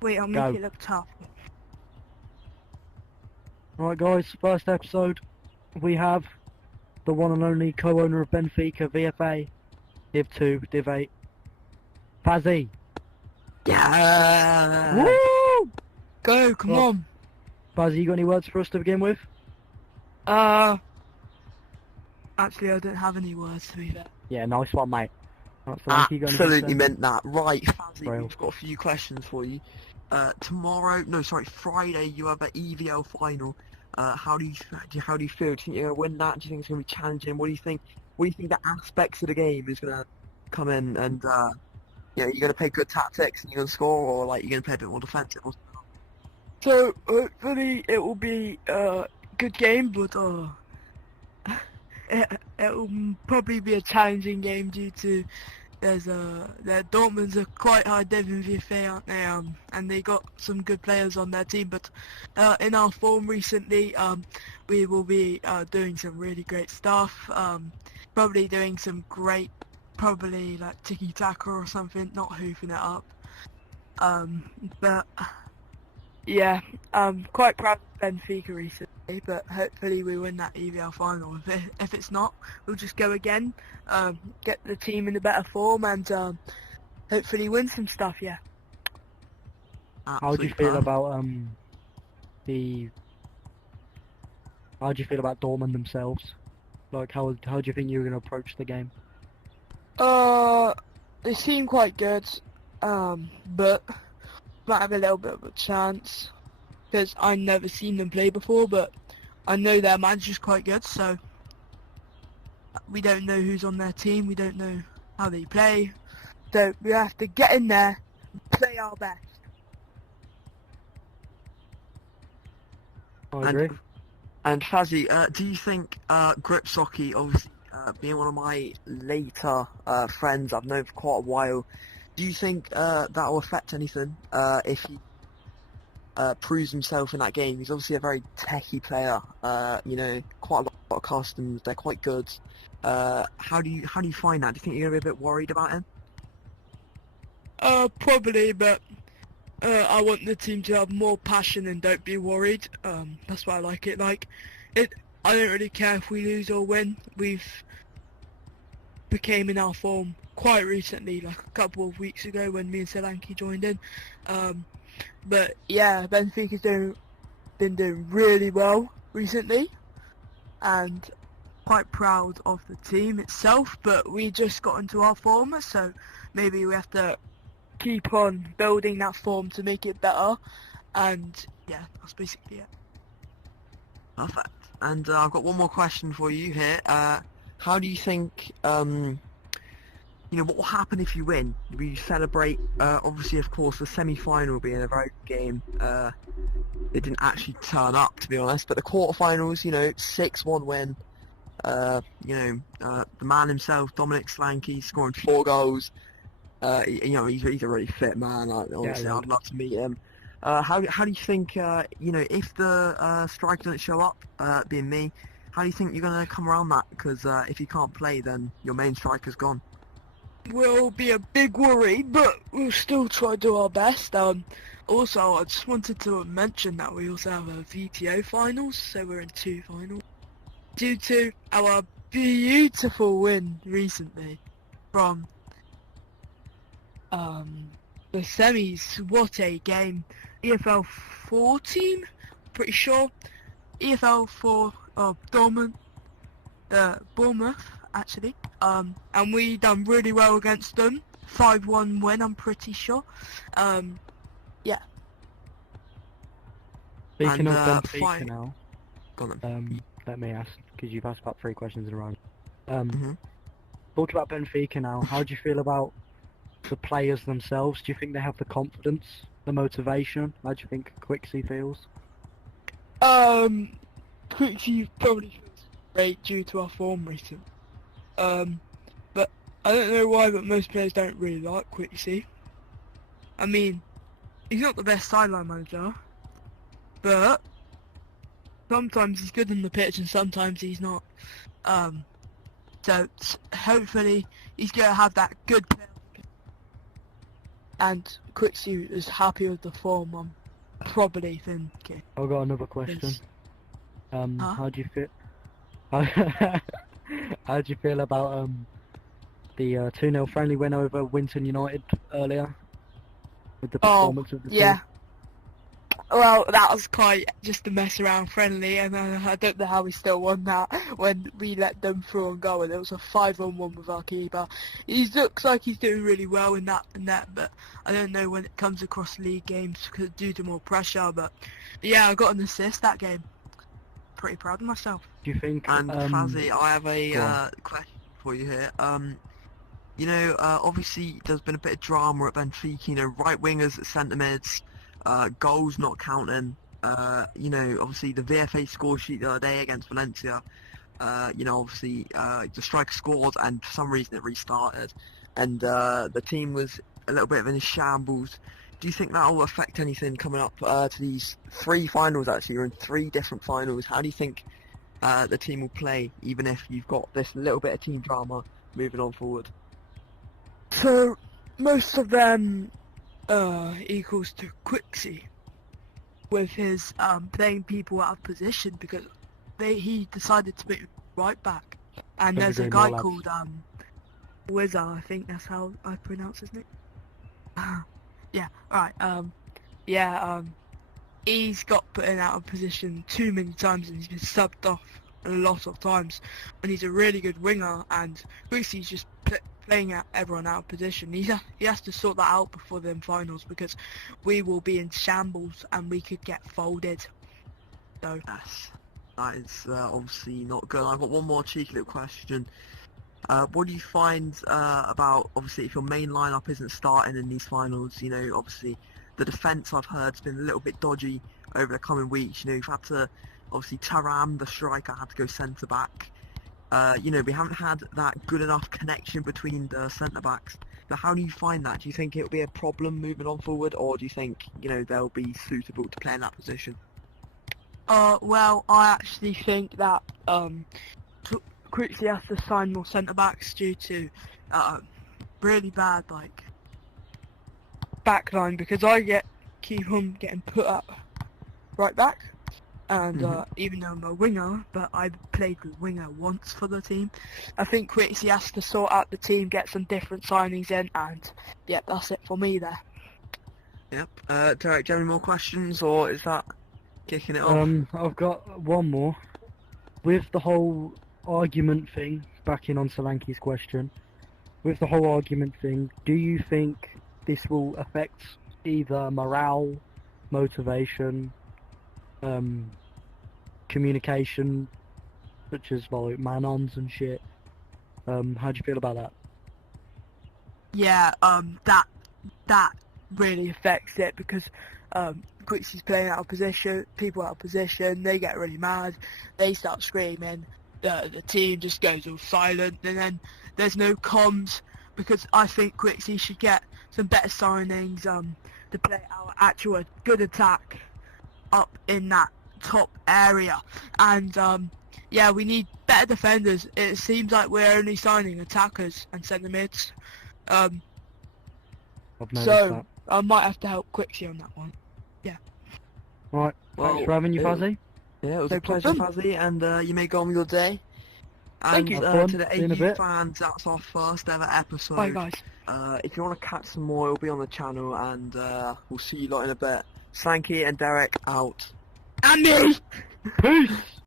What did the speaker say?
Wait, I'll make Go. it look tough. Right, guys, first episode, we have the one and only co-owner of Benfica, VFA, Div 2, Div 8, Fazzy. Yeah. Woo! Go, come Right. on. Fazzy, you got any words for us to begin with? Actually, I don't have any words to be fair. Yeah, nice one, mate. Right, Solanke, you got anything to Absolutely say? meant that. Right, Fazzy, Real. we've got a few questions for you. Friday you have an EVL final. How do you feel? Do you think you're gonna win that? Do you think it's gonna be challenging? What do you think? What do you think the aspects of the game is gonna come in? And you're gonna play good tactics and you're gonna score, or like you're gonna play a bit more defensive? So, hopefully it will be a good game, but it will probably be a challenging game due to their Dortmund's a quite high div in VFA, aren't they? And they got some good players on their team, but in our form recently, we will be doing some really great stuff. Probably doing some great, probably like tiki-taka or something, not hoofing it up. But yeah, I'm quite proud of Benfica recently, but hopefully we win that EVL final. If it's not, we'll just go again, get the team in a better form, and hopefully win some stuff. Yeah. How do you feel about How do you feel about Dortmund themselves? Like, how do you think you're gonna approach the game? They seem quite good, but might have a little bit of a chance because I've never seen them play before, but I know their manager's quite good, so we don't know who's on their team, we don't know how they play, so we have to get in there and play our best. I agree. And Fazzy, do you think Gripsocki, obviously being one of my later friends I've known for quite a while, do you think that will affect anything if he proves himself in that game? He's obviously a very techie player, quite a lot of customs, they're quite good. How do you find that? Do you think you're going to be a bit worried about him? Probably, but I want the team to have more passion and don't be worried. That's why I like it. I don't really care if we lose or win. We've became in our form quite recently, like a couple of weeks ago when me and Solanke joined in. But yeah, Benfica's been doing really well recently, and quite proud of the team itself. But we just got into our form, so maybe we have to keep on building that form to make it better. And yeah, that's basically it. Perfect. And I've got one more question for you here. How do you think, what will happen if you win? We celebrate, obviously, of course, the semi-final being a very good game. They didn't actually turn up, to be honest, but the quarterfinals, 6-1 win. The man himself, Dominic Solanke, scoring 4 goals. He's a really fit man. Honestly, I'd love to meet him. How do you think, if the striker doesn't show up, being me, how do you think you're going to come around that? Because if you can't play, then your main striker's gone. Will be a big worry, but we'll still try to do our best. Also, I just wanted to mention that we also have a VTO finals, so we're in 2 finals. Due to our beautiful win recently from the semis, what a game. EFL 4 team, pretty sure. EFL 4 Dortmund, Bournemouth actually. And we done really well against them. 5-1 win, I'm pretty sure. Yeah. Speaking And, of Benfica now, Go on. let me ask, because you've asked about 3 questions in a row. Mhm. Talk about Benfica now. How do you feel about the players themselves? Do you think they have the confidence, the motivation? How do you think Quixie feels? Quixie probably feels great due to our form recently. But I don't know why, but most players don't really like Quixie. I mean, he's not the best sideline manager, but sometimes he's good on the pitch and sometimes he's not. So hopefully he's going to have that good player and Quixie is happy with the form, I'm probably thinking. I've got another question. Yes. Huh? How do you feel? How do you feel about the 2-0 friendly win over Winton United earlier? With the performance of the Yeah. team? Well, that was quite just a mess around friendly, and I don't know how we still won that when we let them through and go, and it was a 5-on-1 with our keeper. He looks like he's doing really well in that, but I don't know when it comes across league games because due to more pressure. But yeah, I got an assist that game. Pretty proud of myself. Do you think? And Fazzy, I have go a on. question for you here. You know, obviously there's been a bit of drama at Benfica. You know, right wingers, centre mids, goals not counting. You know, obviously the VFA score sheet the other day against Valencia. You know, obviously the striker scored, and for some reason it restarted, and the team was a little bit of in a shambles. Do you think that will affect anything coming up to these 3 finals? Actually, you're in 3 different finals. How do you think the team will play, even if you've got this little bit of team drama moving on forward? So most of them equals to Quixie with his playing people out of position because he decided to put right back, and Couldn't there's a agree guy more, lads. called Wizard, I think that's how I pronounce his name. Yeah, right. He's got put in out of position too many times, and he's been subbed off a lot of times. And he's a really good winger, and Quixie's just playing out everyone out of position. He has to sort that out before the finals because we will be in shambles and we could get folded. So Yes, that is obviously not good. I've got one more cheeky little question. What do you find about, obviously, if your main lineup isn't starting in these finals? You know, obviously the defence, I've heard, has been a little bit dodgy over the coming weeks. You know, you've had to, obviously Taram, the striker, had to go centre back. You know, we haven't had that good enough connection between the centre backs. Now, how do you find that? Do you think it'll be a problem moving on forward, or do you think, you know, they'll be suitable to play in that position? well, I actually think that Quixie has to sign more centre backs due to really bad backline because I keep on getting put up right back, and even though I'm a winger, but I played with winger once for the team. I think Quixie has to sort out the team, get some different signings in, and yeah, that's it for me there. Yep. Derek, do you have any more questions, or is that kicking it off? I've got one more. With the whole argument thing, backing on Solanke's question, with the whole argument thing, do you think this will affect either morale, motivation, communication, such as like man-ons and shit? How do you feel about that? Yeah, that really affects it because Quixie's playing out of position, people out of position, they get really mad, they start screaming, the team just goes all silent, and then there's no comms because I think Quixie should get some better signings to play our actual good attack up in that top area, and yeah, we need better defenders. It seems like we're only signing attackers and centre mids. I've noticed So that. I might have to help Quixie on that one. Right, Well, thanks for having you, it- Fuzzy. Yeah, it was No a pleasure, problem. Fazzy, and you may go on with your day. Thank And you. Have fun. to the See you in a AU bit. fans, that's our first ever episode. Bye guys. If you want to catch some more, it'll be on the channel, and we'll see you lot in a bit. Slanky and Derek out. And me! Peace!